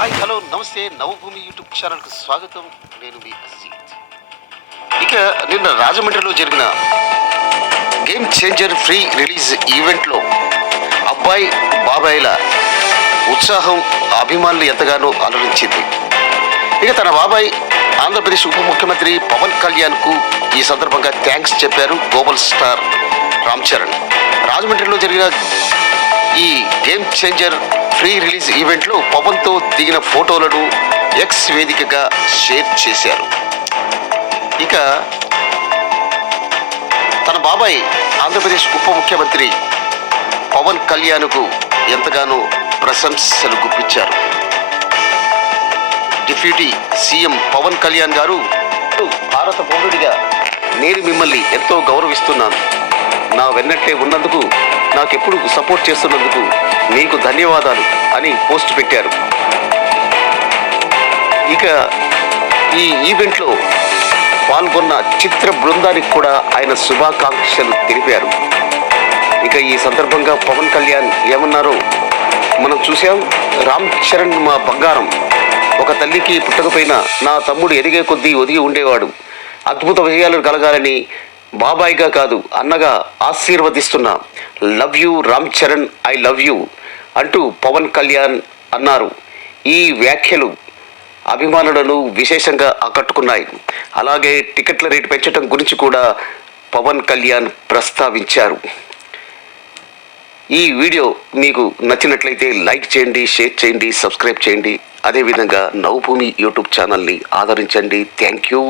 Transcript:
Hi hello నమస్తే Navabhoomi YouTube ఛానల్కు స్వాగతం. నేను మీ అసీత్. ఇక నిన్న రాజమండ్రిలో జరిగిన గేమ్ చేంజర్ ఫ్రీ రిలీజ్ ఈవెంట్లో అబ్బాయి బాబాయిల ఉత్సాహం అభిమానులు ఎంతగానో అలరించింది. ఇక తన బాబాయ్ ఆంధ్రప్రదేశ్ ఉప ముఖ్యమంత్రి పవన్ కళ్యాణ్కు ఈ సందర్భంగా థ్యాంక్స్ చెప్పారు గ్లోబల్ స్టార్ రామ్ చరణ్. రాజమండ్రిలో జరిగిన ఈ గేమ్ చేంజర్ ఫ్రీ రిలీజ్ ఈవెంట్లో పవన్తో దిగిన ఫోటోలను ఎక్స్ వేదికగా షేర్ చేశారు. ఇక తన బాబాయ్ ఆంధ్రప్రదేశ్ ఉప ముఖ్యమంత్రి పవన్ కళ్యాణ్కు ఎంతగానో ప్రశంసలు గుప్పించారు. డిప్యూటీ సీఎం పవన్ కళ్యాణ్ గారు, భారత పౌరుడిగా నేను మిమ్మల్ని ఎంతో గౌరవిస్తున్నాను. నా వెన్నట్టే ఉన్నందుకు, నాకెప్పుడు సపోర్ట్ చేస్తున్నందుకు మీకు ధన్యవాదాలు అని పోస్ట్ పెట్టారు. ఇక ఈ ఈవెంట్లో పాల్గొన్న చిత్ర బృందానికి కూడా ఆయన శుభాకాంక్షలు తెలిపారు. ఇక ఈ సందర్భంగా పవన్ కళ్యాణ్ ఏమన్నారో మనం చూసాం. రామ్ చరణ్ మా బంగారం, ఒక తల్లికి పుట్టకపోయినా నా తమ్ముడు ఎదిగే కొద్దీ ఒదిగి ఉండేవాడు. అద్భుత విజయాలు కలగాలని బాబాయిగా కాదు అన్నగా ఆశీర్వదిస్తున్నా. Love you Ram Charan, I love you అంటూ పవన్ కళ్యాణ్ అన్నారు. ఈ వ్యాఖ్యలు అభిమానులను విశేషంగా ఆకట్టుకున్నాయి. అలాగే టికెట్ల రేటు పెంచడం గురించి కూడా పవన్ కళ్యాణ్ ప్రస్తావించారు. ఈ వీడియో మీకు నచ్చినట్లయితే లైక్ చేయండి, షేర్ చేయండి, సబ్స్క్రైబ్ చేయండి. అదేవిధంగా నవభూమి యూట్యూబ్ ఛానల్ని ఆదరించండి. Thank you.